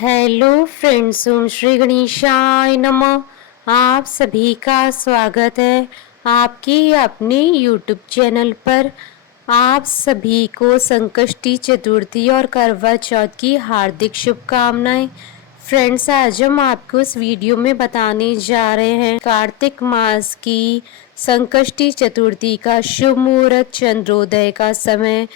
Hello friends, ओम श्री गणेशाय नमः। आप सभी का स्वागत है आपके अपने यूट्यूब चैनल पर। आप सभी को संकष्टी चतुर्थी और करवा चौथ की हार्दिक शुभकामनाएं। फ्रेंड्स, आज हम आपको इस वीडियो में बताने जा रहे हैं कार्तिक मास की संकष्टी चतुर्थी का शुभ मुहूर्त, चंद्रोदय का समय,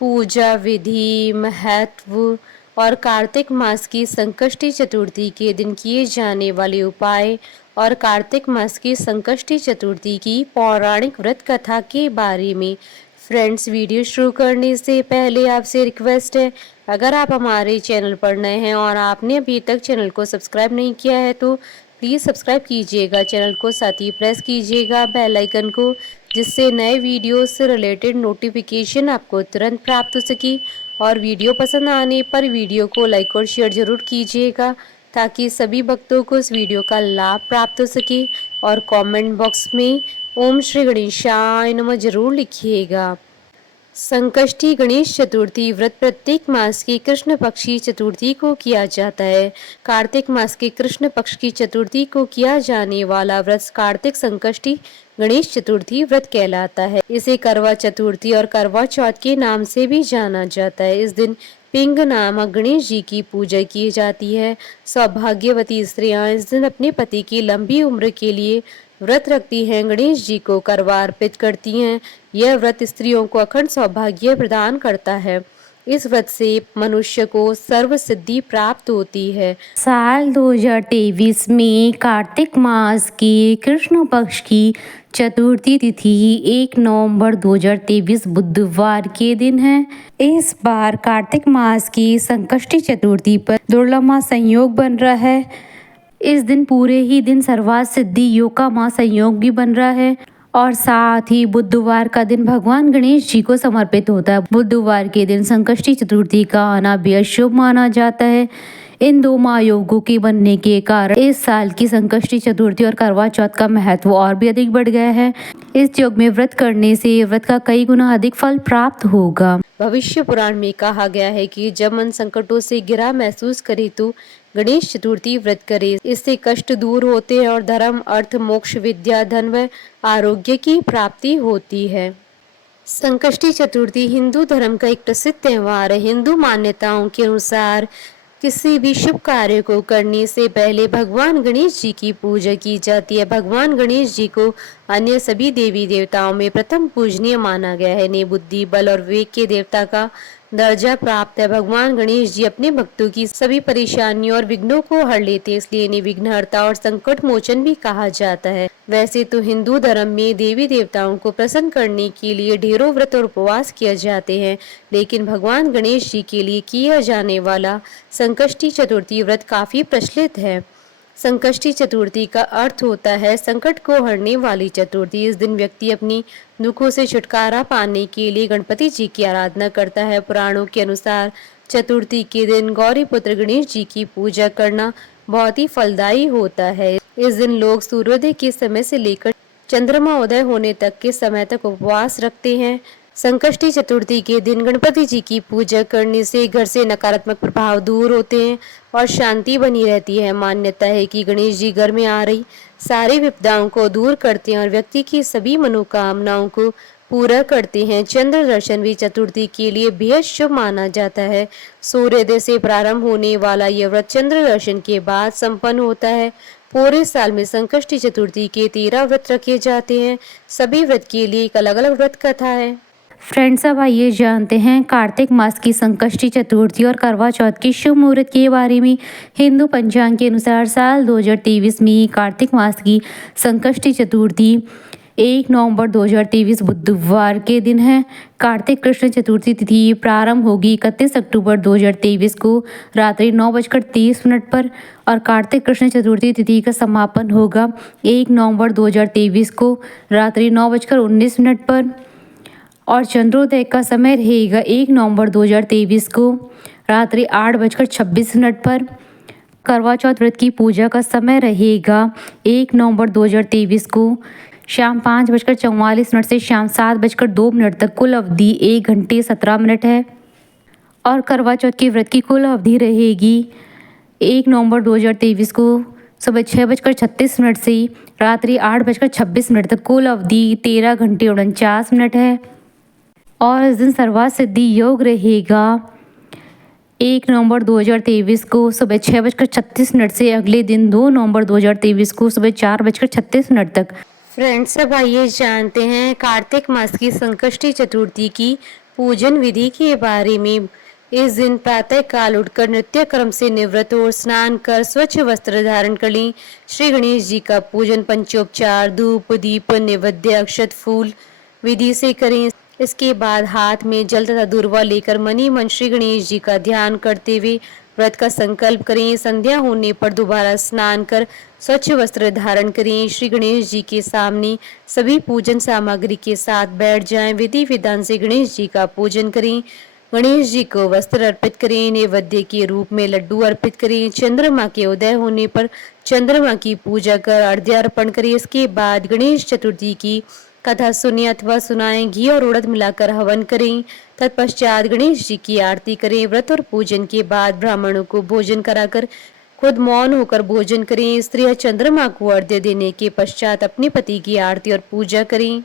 पूजा विधि, महत्व और कार्तिक मास की संकष्टी चतुर्थी के दिन किए जाने वाले उपाय और कार्तिक मास की संकष्टी चतुर्थी की पौराणिक व्रत कथा के बारे में। फ्रेंड्स, वीडियो शुरू करने से पहले आपसे रिक्वेस्ट है, अगर आप हमारे चैनल पर नए हैं और आपने अभी तक चैनल को सब्सक्राइब नहीं किया है तो प्लीज़ सब्सक्राइब कीजिएगा चैनल को, साथ ही प्रेस कीजिएगा बेल आइकन को, जिससे नए वीडियो से रिलेटेड नोटिफिकेशन आपको तुरंत प्राप्त हो सके। और वीडियो पसंद आने पर वीडियो को लाइक और शेयर जरूर कीजिएगा ताकि सभी भक्तों को इस वीडियो का लाभ प्राप्त हो सके। और कमेंट बॉक्स में ओम श्री गणेशाय नमः जरूर लिखिएगा। संकष्टी गणेश चतुर्थी व्रत प्रत्येक मास की कृष्ण पक्ष की चतुर्थी को किया जाता है। कार्तिक मास के कृष्ण पक्ष की चतुर्थी को किया जाने वाला व्रत कार्तिक संकष्टी गणेश चतुर्थी व्रत कहलाता है। इसे करवा चतुर्थी और करवा चौथ के नाम से भी जाना जाता है। इस दिन पिंग नामक गणेश जी की पूजा की जाती है। सौभाग्यवती स्त्रियां इस दिन अपने पति की लंबी उम्र के लिए व्रत रखती हैं, गणेश जी को करवा अर्पित करती हैं। यह व्रत स्त्रियों को अखंड सौभाग्य प्रदान करता है। इस व्रत से मनुष्य को सर्व सिद्धि प्राप्त होती है। साल 2023 में कार्तिक मास के कृष्ण पक्ष की चतुर्थी तिथि 1 नवंबर 2023 बुधवार के दिन है। इस बार कार्तिक मास की संकष्टी चतुर्थी पर दुर्लभ संयोग बन रहा है। इस दिन पूरे ही दिन सर्वार्थ सिद्धि योग का महासंयोग भी बन रहा है और साथ ही बुधवार का दिन भगवान गणेश जी को समर्पित होता है। बुधवार के दिन संकष्टी चतुर्थी का आना बेहद शुभ माना जाता है। इन दो महायोगों के बनने के कारण इस साल की संकष्टी चतुर्थी और करवा चौथ का महत्व और भी अधिक बढ़ गया है। इस योग में व्रत करने से व्रत का कई गुना अधिक फल प्राप्त होगा। भविष्य पुराण में कहा गया है कि जब मन संकटों से घिरा महसूस करे तो गणेश चतुर्थी व्रत करे। इससे कष्ट दूर होते हैं और धर्म, अर्थ, मोक्ष, विद्या, धन व आरोग्य की प्राप्ति होती है। संकष्टी चतुर्थी हिंदू धर्म का एक प्रसिद्ध त्योहार है। हिंदू मान्यताओं के अनुसार किसी भी शुभ कार्य को करने से पहले भगवान गणेश जी की पूजा की जाती है। भगवान गणेश जी को अन्य सभी देवी देवताओं में प्रथम पूजनीय माना गया है। इन्हें बुद्धि, बल और विवेक के देवता का दर्जा प्राप्त है। भगवान गणेश जी अपने भक्तों की सभी परेशानियों और विघ्नों को हर लेते हैं, इसलिए इन्हें विघ्नहर्ता और संकट मोचन भी कहा जाता है। वैसे तो हिंदू धर्म में देवी देवताओं को प्रसन्न करने के लिए ढेरों व्रत और उपवास किए जाते हैं, लेकिन भगवान गणेश जी के लिए किया जाने वाला संकष्टी चतुर्थी व्रत काफी प्रचलित है। संकष्टी चतुर्थी का अर्थ होता है संकट को हरने वाली चतुर्थी। इस दिन व्यक्ति अपनी दुखों से छुटकारा पाने के लिए गणपति जी की आराधना करता है। पुराणों के अनुसार चतुर्थी के दिन गौरी पुत्र गणेश जी की पूजा करना बहुत ही फलदायी होता है। इस दिन लोग सूर्योदय के समय से लेकर चंद्रमा उदय होने तक के समय तक उपवास रखते हैं। संकष्टी चतुर्थी के दिन गणपति जी की पूजा करने से घर से नकारात्मक प्रभाव दूर होते हैं और शांति बनी रहती है। मान्यता है कि गणेश जी घर में आ रही सारी विपदाओं को दूर करते हैं और व्यक्ति की सभी मनोकामनाओं को पूरा करते हैं। चंद्र दर्शन भी चतुर्थी के लिए बेहद शुभ माना जाता है। सूर्योदय से प्रारंभ होने वाला यह व्रत चंद्र दर्शन के बाद संपन्न होता है। पूरे साल में संकष्टी चतुर्थी के 13 व्रत रखे जाते हैं। सभी व्रत के लिए एक अलग अलग व्रत कथा है। फ्रेंड्स, अब आइए जानते हैं कार्तिक मास की संकष्टी चतुर्थी और करवा चौथ के शुभ मुहूर्त के बारे में। हिंदू पंचांग के अनुसार साल 2023 में कार्तिक मास की संकष्टी चतुर्थी 1 नवंबर 2023 बुधवार के दिन है। कार्तिक कृष्ण चतुर्थी तिथि प्रारंभ होगी 31 अक्टूबर 2023 को रात्रि 9:30 पर और कार्तिक कृष्ण चतुर्थी तिथि का समापन होगा 1 नवंबर 2023 को रात्रि 9:19 पर और चंद्रोदय का समय रहेगा 1 नवंबर 2023 को रात्रि 8:26 पर। करवा चौथ व्रत की पूजा का समय रहेगा 1 नवंबर 2023 को शाम 5:44 से शाम 7:02 तक। कुल अवधि 1 घंटे 17 मिनट है और करवा चौथ के व्रत की कुल अवधि रहेगी 1 नवंबर 2023 को सुबह 6:36 से रात्रि 8:26 तक कुल अवधि 13 घंटे 49 है। और इस दिन सर्वार्थ सिद्धि योग रहेगा 1 नवंबर 2023 को सुबह 6:36 से अगले दिन 2 नवंबर 2023 को सुबह 4:36 तक। फ्रेंड्स, अब आइए जानते हैं कार्तिक मास की संकष्टी चतुर्थी की पूजन विधि के बारे में। इस दिन प्रातः काल उठकर नित्य कर्म से निवृत्त और स्नान कर स्वच्छ वस्त्र धारण कर लें। श्री गणेश जी का पूजन पंचोपचार धूप दीप नैवेद्य अक्षत फूल विधि से करें। इसके बाद हाथ में जल तथा दूर्वा लेकर मनी मन श्री गणेश जी का ध्यान करते हुए व्रत का संकल्प करें। संध्या होने पर दोबारा स्नान कर स्वच्छ वस्त्र धारण करें। श्री गणेश जी के सामने सभी पूजन सामग्री के साथ बैठ जाएं। विधि विधान से गणेश जी का पूजन करें। गणेश जी को वस्त्र अर्पित करें। नैवेद्य के रूप में लड्डू अर्पित करें। चंद्रमा के उदय होने पर चंद्रमा की पूजा कर अर्घ्य अर्पण करें। इसके बाद गणेश चतुर्थी की कथा सुने अथवा सुनाएं। घी और उड़द मिलाकर हवन करें। तत्पश्चात गणेश जी की आरती करें। व्रत और पूजन के बाद ब्राह्मणों को भोजन कराकर खुद मौन होकर भोजन करें। स्त्रियां चंद्रमा को अर्घ्य देने के पश्चात अपने पति की आरती और पूजा करें।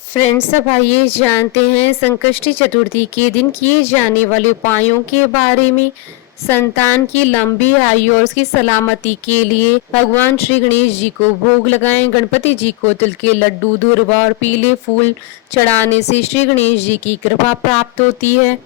फ्रेंड्स, अब आइए जानते हैं संकष्टी चतुर्थी के दिन किए जाने वाले उपायों के बारे में। संतान की लंबी आयु और उसकी सलामती के लिए भगवान श्री गणेश जी को भोग लगाएं। गणपति जी को तिल के लड्डू दूर्वा और पीले फूल चढ़ाने से श्री गणेश जी की कृपा प्राप्त होती है।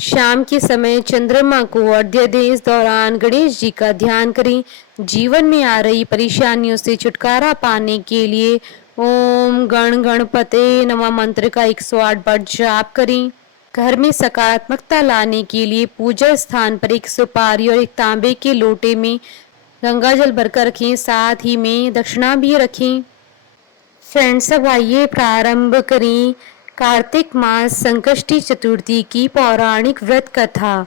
शाम के समय चंद्रमा को अर्घ्य दें। इस दौरान गणेश जी का ध्यान करें। जीवन में आ रही परेशानियों से छुटकारा पाने के लिए ओम गण गणपते नमः मंत्र का 108 बार जाप करें। घर में सकारात्मकता लाने के लिए पूजा स्थान पर एक सुपारी और एक तांबे के लोटे में गंगा जल भरकर रखें। साथ ही में दक्षिणा भी रखें। फ्रेंड्स, अब आइए प्रारंभ करें कार्तिक मास संकष्टी चतुर्थी की पौराणिक व्रत कथा।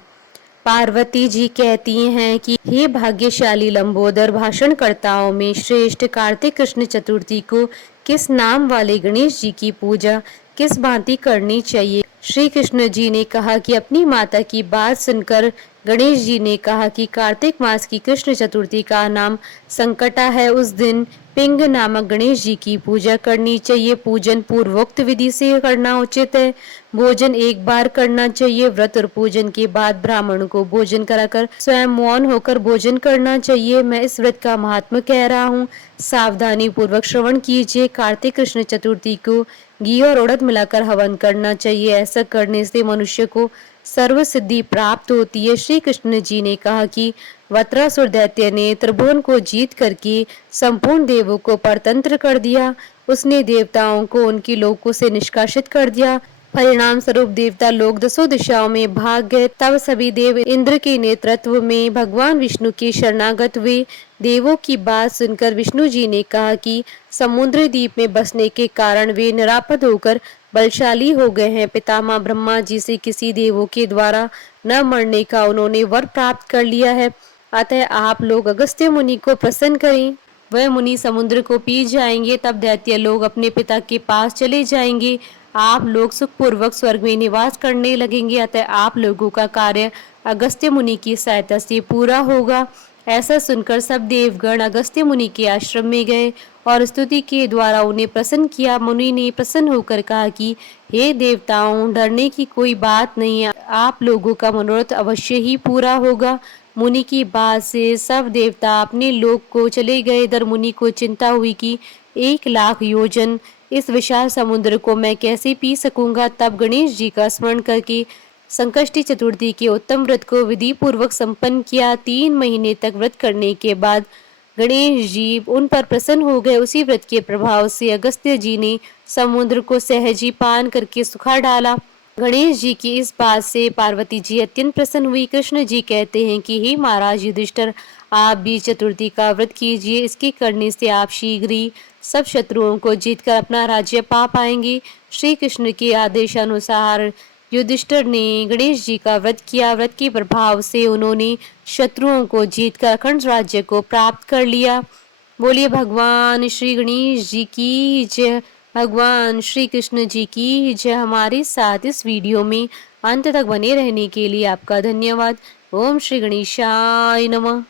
पार्वती जी कहती हैं कि हे भाग्यशाली लंबोदर, भाषणकर्ताओं में श्रेष्ठ कार्तिक कृष्ण चतुर्थी को किस नाम वाले गणेश जी की पूजा किस भांति करनी चाहिए। श्री कृष्ण जी ने कहा कि अपनी माता की बात सुनकर गणेश जी ने कहा कि कार्तिक मास की कृष्ण चतुर्थी का नाम संकटा है। उस दिन पिंग नामक गणेश जी की पूजा करनी चाहिए। पूजन पूर्वोक्त विधि से करना उचित है। भोजन एक बार करना चाहिए। व्रत और पूजन के बाद ब्राह्मण को भोजन कराकर स्वयं मौन होकर भोजन करना चाहिए। मैं इस व्रत का महात्मा कह रहा हूँ, सावधानी पूर्वक श्रवण कीजिए। कार्तिक कृष्ण चतुर्थी को घी और उड़द मिलाकर हवन करना चाहिए। ऐसा करने से मनुष्य को सर्व सिद्धि प्राप्त होती है। श्री कृष्ण जी ने कहा कि वत्रासुर दैत्य ने त्रिभुवन को जीत करके संपूर्ण देवों को परतंत्र कर दिया। उसने देवताओं को उनकी लोकों से निष्कासित कर दिया। परिणाम स्वरूप देवता लोग दसों दिशाओं में भाग गए। तब सभी देव इंद्र के नेतृत्व में भगवान विष्णु के शरणागत हुए। देवों की बात सुनकर विष्णु जी ने कहा कि समुद्र द्वीप में बसने के कारण वे निरापद होकर बलशाली हो गए हैं। पितामह ब्रह्मा जी से किसी देवों के द्वारा न मरने का उन्होंने वर प्राप्त कर लिया है। अतः आप लोग अगस्त्य मुनि को प्रसन्न करें। वह मुनि समुद्र को पी जाएंगे। तब दैत्य लोग अपने पिता के पास चले जाएंगे। आप लोग सुखपूर्वक स्वर्ग में निवास करने लगेंगे। अतः आप लोगों का कार्य अगस्त्य मुनि की सहायता से पूरा होगा। ऐसा सुनकर सब देवगण अगस्त्य मुनि के आश्रम में गए और स्तुति के द्वारा उन्हें प्रसन्न किया। मुनि ने प्रसन्न होकर कहा कि हे देवताओं, डरने की कोई बात नहीं है। आप लोगों का मनोरथ अवश्य ही पूरा होगा। मुनि की बात से सब देवता अपने लोक को चले गए। इधर मुनि को चिंता हुई कि 1,00,000 योजन इस विशाल समुद्र को मैं कैसे पी सकूंगा। तब गणेश जी का स्मरण करके संकष्टी चतुर्थी के उत्तम व्रत को विधि पूर्वक संपन्न किया। 3 महीने तक व्रत करने के बाद गणेश जी उन पर प्रसन्न हो गए। उसी व्रत के प्रभाव से अगस्त्य जी ने समुद्र को सहजी पान करके सुखा डाला। गणेश जी की इस बात से पार्वती जी अत्यंत प्रसन्न हुई। कृष्ण जी कहते हैं कि हे महाराज युधिष्ठिर, आप भी चतुर्थी का व्रत कीजिए। इसके करने से आप शीघ्र ही सब शत्रुओं को जीतकर अपना राज्य पा पाएंगे। श्री कृष्ण के आदेशानुसार युधिष्ठिर ने गणेश जी का व्रत किया। व्रत के प्रभाव से उन्होंने शत्रुओं को जीतकर अखंड राज्य को प्राप्त कर लिया। बोलिए भगवान श्री गणेश जी की जय। भगवान श्री कृष्ण जी की जय। हमारे साथ इस वीडियो में अंत तक बने रहने के लिए आपका धन्यवाद। ओम श्री गणेशाय नमः।